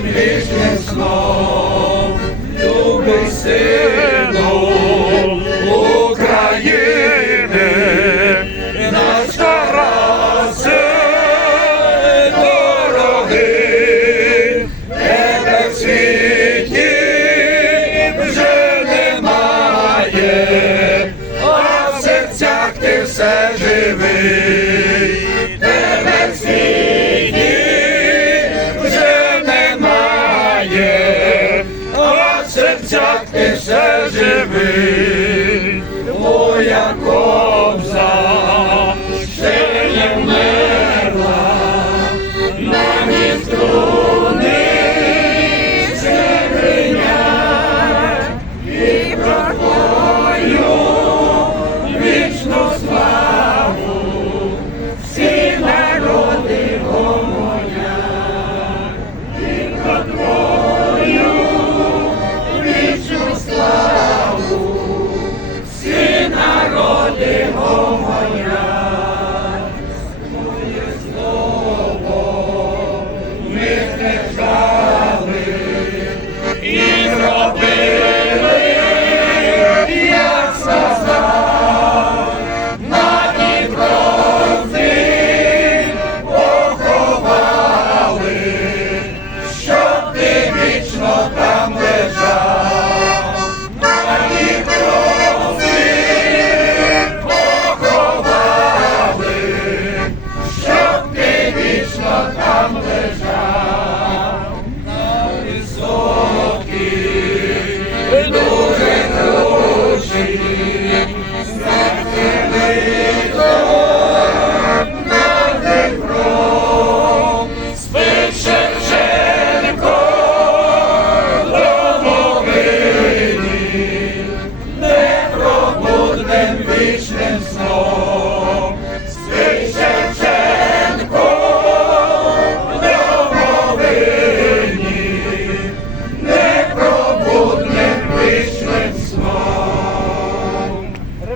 ближніх знов, люби сину України, наш Тарасе дорогий, тебе в світі вже немає, а в серцях ти все живий. серцях ти ще живий, моя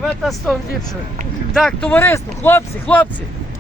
Давайте на сторону. Так, товариство, хлопці, хлопці.